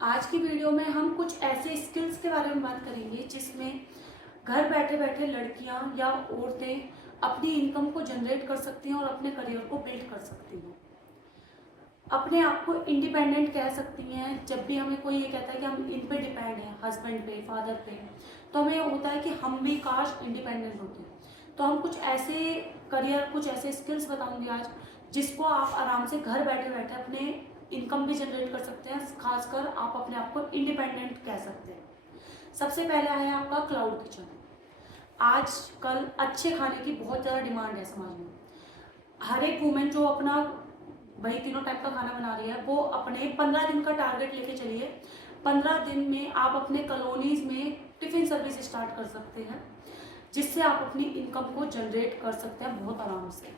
आज की वीडियो में हम कुछ ऐसे स्किल्स के बारे में बात करेंगे जिसमें घर बैठे बैठे लड़कियां या औरतें अपनी इनकम को जनरेट कर सकती हैं और अपने करियर को बिल्ड कर सकती हैं। अपने आप को इंडिपेंडेंट कह सकती हैं। जब भी हमें कोई ये कहता है कि हम इन पे डिपेंड हैं, हस्बैंड पे, फादर पे, तो हमें होता है कि हम भी काश इंडिपेंडेंट होते। तो हम कुछ ऐसे कुछ ऐसे स्किल्स बताऊंगी आज जिसको आप आराम से घर बैठे बैठे अपने इनकम भी जनरेट कर सकते हैं। खासकर आप अपने आप को इंडिपेंडेंट कह सकते हैं। सबसे पहले है आपका क्लाउड किचन। आजकल अच्छे खाने की बहुत ज़्यादा डिमांड है समाज में। हर एक वूमेन जो अपना भाई तीनों टाइप का खाना बना रही है वो अपने 15 दिन का टारगेट लेके चलिए। 15 दिन में आप अपने कॉलोनीज में टिफिन सर्विस स्टार्ट कर सकते हैं, जिससे आप अपनी इनकम को जनरेट कर सकते हैं बहुत आराम से।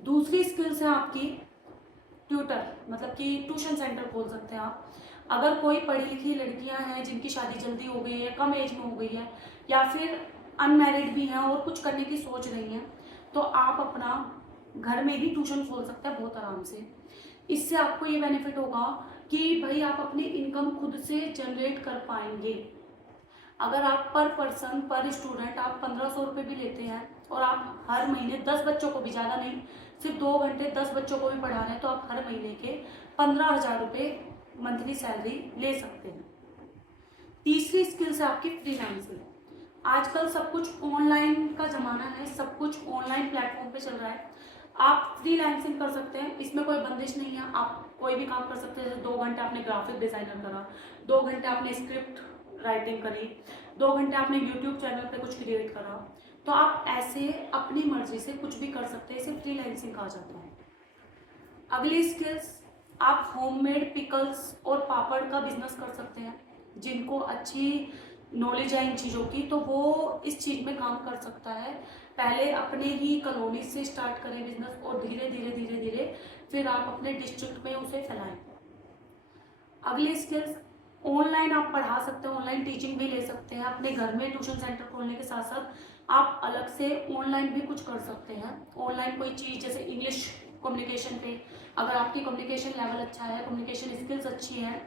दूसरी स्किल्स है आपकी ट्यूटर, मतलब कि ट्यूशन सेंटर खोल सकते हैं आप। अगर कोई पढ़ी लिखी लड़कियां हैं जिनकी शादी जल्दी हो गई है, कम एज में हो गई है, या फिर अनमैरिड भी हैं और कुछ करने की सोच रही हैं, तो आप अपना घर में ही ट्यूशन खोल सकते हैं बहुत आराम से। इससे आपको ये बेनिफिट होगा कि भाई आप अपनी इनकम खुद से जनरेट कर पाएंगे। अगर आप पर पर्सन पर स्टूडेंट आप 1500 रुपये भी लेते हैं और आप हर महीने 10 बच्चों को भी, ज़्यादा नहीं, सिर्फ 2 घंटे 10 बच्चों को भी पढ़ा रहे हैं, तो आप हर महीने के 15,000 रुपये मंथली सैलरी ले सकते हैं। तीसरी स्किल्स है आपकी फ्रीलांसिंग। आजकल सब कुछ ऑनलाइन का ज़माना है, सब कुछ ऑनलाइन प्लेटफॉर्म पे चल रहा है। आप फ्रीलांसिंग कर सकते हैं, इसमें कोई बंदिश नहीं है। आप कोई भी काम कर सकते हैं। जैसे 2 घंटे आपने ग्राफिक डिज़ाइनर करा, 2 घंटे आपने स्क्रिप्ट राइटिंग करी, 2 घंटे आपने यूट्यूब चैनल पे कुछ क्रिएट करा, तो आप ऐसे अपनी मर्जी से कुछ भी कर सकते हैं। इसे फ्रीलांसिंग कहा जाता है। अगली स्किल्स, आप होममेड पिकल्स और पापड़ का बिजनेस कर सकते हैं। जिनको अच्छी नॉलेज है इन चीज़ों की, तो वो इस चीज़ में काम कर सकता है। पहले अपने ही कॉलोनी से स्टार्ट करें बिजनेस और धीरे धीरे धीरे धीरे फिर आप अपने डिस्ट्रिक्ट में उसे फैलाएं। अगली स्किल्स, ऑनलाइन आप पढ़ा सकते हैं, ऑनलाइन टीचिंग भी ले सकते हैं। अपने घर में ट्यूशन सेंटर खोलने के साथ साथ आप अलग से ऑनलाइन भी कुछ कर सकते हैं। ऑनलाइन कोई चीज़ जैसे इंग्लिश कम्युनिकेशन पे, अगर आपकी कम्युनिकेशन लेवल अच्छा है, कम्युनिकेशन स्किल्स अच्छी हैं,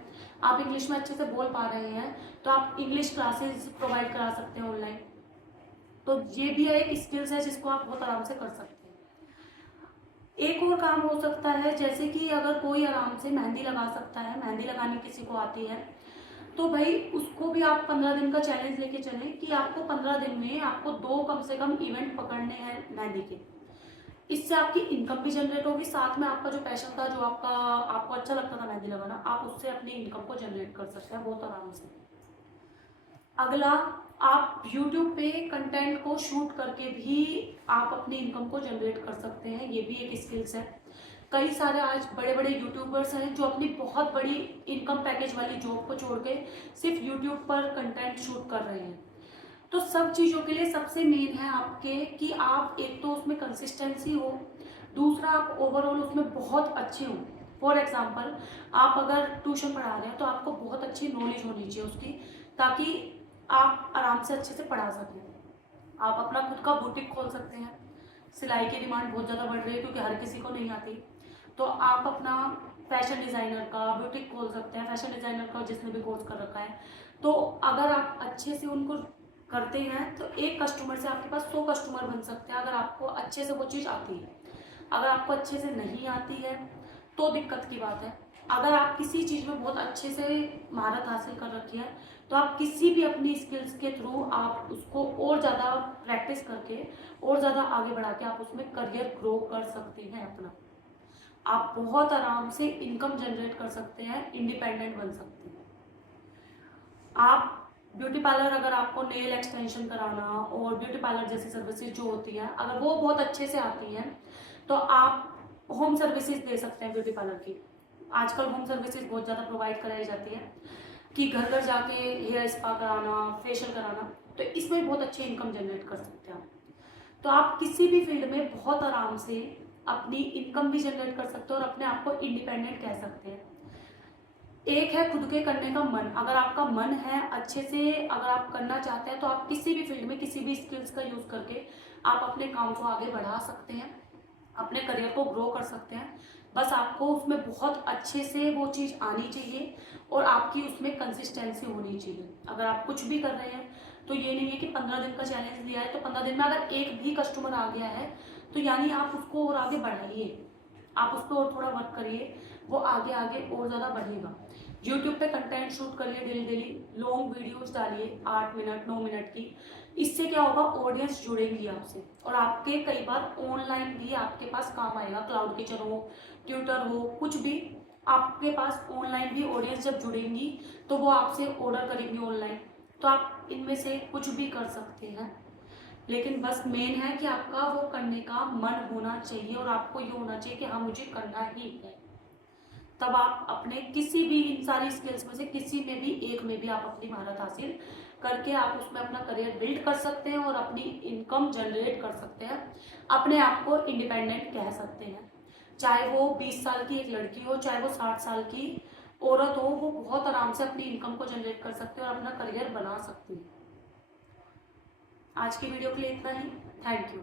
आप इंग्लिश में अच्छे से बोल पा रहे हैं, तो आप इंग्लिश क्लासेस प्रोवाइड करा सकते हैं ऑनलाइन। तो ये भी एक स्किल्स है जिसको आप बहुत आराम से कर सकते हैं। एक और काम हो सकता है, जैसे कि अगर कोई आराम से मेहंदी लगा सकता है, मेहंदी लगानी किसी को आती है, तो भाई उसको भी आप 15 दिन का चैलेंज लेके चलें कि आपको 15 दिन में आपको 2 कम से कम इवेंट पकड़ने हैं मेहंदी के। इससे आपकी इनकम भी जनरेट होगी, साथ में आपका जो पैशन था, जो आपको अच्छा लगता था मेहंदी लगाना, आप उससे अपनी इनकम को जनरेट कर सकते हैं बहुत आराम से। अगला, आप YouTube पे कंटेंट को शूट करके भी आप अपनी इनकम को जनरेट कर सकते हैं। ये भी एक स्किल्स है। कई सारे आज बड़े बड़े यूट्यूबर्स हैं जो अपनी बहुत बड़ी इनकम पैकेज वाली जॉब को छोड़ के सिर्फ यूट्यूब पर कंटेंट शूट कर रहे हैं। तो सब चीज़ों के लिए सबसे मेन है आपके कि आप एक तो उसमें कंसिस्टेंसी हो, दूसरा आप ओवरऑल उसमें बहुत अच्छे हो। फॉर एग्जाम्पल, आप अगर ट्यूशन पढ़ा रहे हैं तो आपको बहुत अच्छी नॉलेज होनी चाहिए उसकी, ताकि आप आराम से अच्छे से पढ़ा सकें। आप अपना खुद का बुटीक खोल सकते हैं। सिलाई की डिमांड बहुत ज़्यादा बढ़ रही है क्योंकि हर किसी को नहीं आती। तो आप अपना फैशन डिज़ाइनर का बुटीक खोल सकते हैं। फैशन डिज़ाइनर का जिसने भी कोर्स कर रखा है, तो अगर आप अच्छे से उनको करते हैं तो एक कस्टमर से आपके पास 100 कस्टमर बन सकते हैं, अगर आपको अच्छे से वो चीज़ आती है। अगर आपको अच्छे से नहीं आती है तो दिक्कत की बात है। अगर आप किसी चीज़ में बहुत अच्छे से महारत हासिल कर रखी है, तो आप किसी भी अपनी स्किल्स के थ्रू आप उसको और ज़्यादा प्रैक्टिस करके और ज़्यादा आगे बढ़ा के आप उसमें करियर ग्रो कर सकते हैं अपना। आप बहुत आराम से इनकम जनरेट कर सकते हैं, इंडिपेंडेंट बन सकते हैं। आप ब्यूटी पार्लर, अगर आपको नेल एक्सटेंशन कराना और ब्यूटी पार्लर जैसी सर्विसेज जो होती है, अगर वो बहुत अच्छे से आती हैं, तो आप होम सर्विसेज दे सकते हैं ब्यूटी पार्लर की। आजकल होम सर्विसेज बहुत ज़्यादा प्रोवाइड कराई जाती है कि घर घर जाके हेयर स्पा कराना, फेशियल कराना, तो इसमें बहुत अच्छी इनकम जनरेट कर सकते हैं आप। तो आप किसी भी फील्ड में बहुत आराम से अपनी इनकम भी जनरेट कर सकते हो और अपने आप को इंडिपेंडेंट कह सकते हैं। एक है खुद के करने का मन। अगर आपका मन है अच्छे से, अगर आप करना चाहते हैं, तो आप किसी भी फील्ड में किसी भी स्किल्स का यूज़ करके आप अपने काम को आगे बढ़ा सकते हैं, अपने करियर को ग्रो कर सकते हैं। बस आपको उसमें बहुत अच्छे से वो चीज़ आनी चाहिए और आपकी उसमें कंसिस्टेंसी होनी चाहिए। अगर आप कुछ भी कर रहे हैं तो ये नहीं है कि 15 दिन का चैलेंज दिया है तो 15 दिन में अगर एक भी कस्टमर आ गया है तो यानी आप उसको और आगे बढ़ाइए, आप उस पर और थोड़ा वर्क करिए, वो आगे आगे और ज़्यादा बढ़ेगा। यूट्यूब पे कंटेंट शूट करिए, डेली डेली लॉन्ग वीडियोस डालिए 8 मिनट 9 मिनट की। इससे क्या होगा, ऑडियंस जुड़ेंगी आपसे और आपके कई बार ऑनलाइन भी आपके पास काम आएगा। क्लाउड किचन हो, ट्यूटर हो, कुछ भी आपके पास ऑनलाइन भी ऑडियंस जब जुड़ेंगी तो वो आपसे ऑर्डर करेंगे ऑनलाइन। तो आप इनमें से कुछ भी कर सकते हैं, लेकिन बस मेन है कि आपका वो करने का मन होना चाहिए और आपको ये होना चाहिए कि हाँ मुझे करना ही है। तब आप अपने किसी भी इन सारी स्किल्स में से किसी में भी एक में भी आप अपनी महारत हासिल करके आप उसमें अपना करियर बिल्ड कर सकते हैं और अपनी इनकम जनरेट कर सकते हैं, अपने आप को इंडिपेंडेंट कह सकते हैं। चाहे वो 20 साल की एक लड़की हो, चाहे वो 60 साल की औरत हो, वो बहुत आराम से अपनी इनकम को जनरेट कर सकते हैं और अपना करियर बना सकती है। आज की वीडियो के लिए इतना ही। Thank you.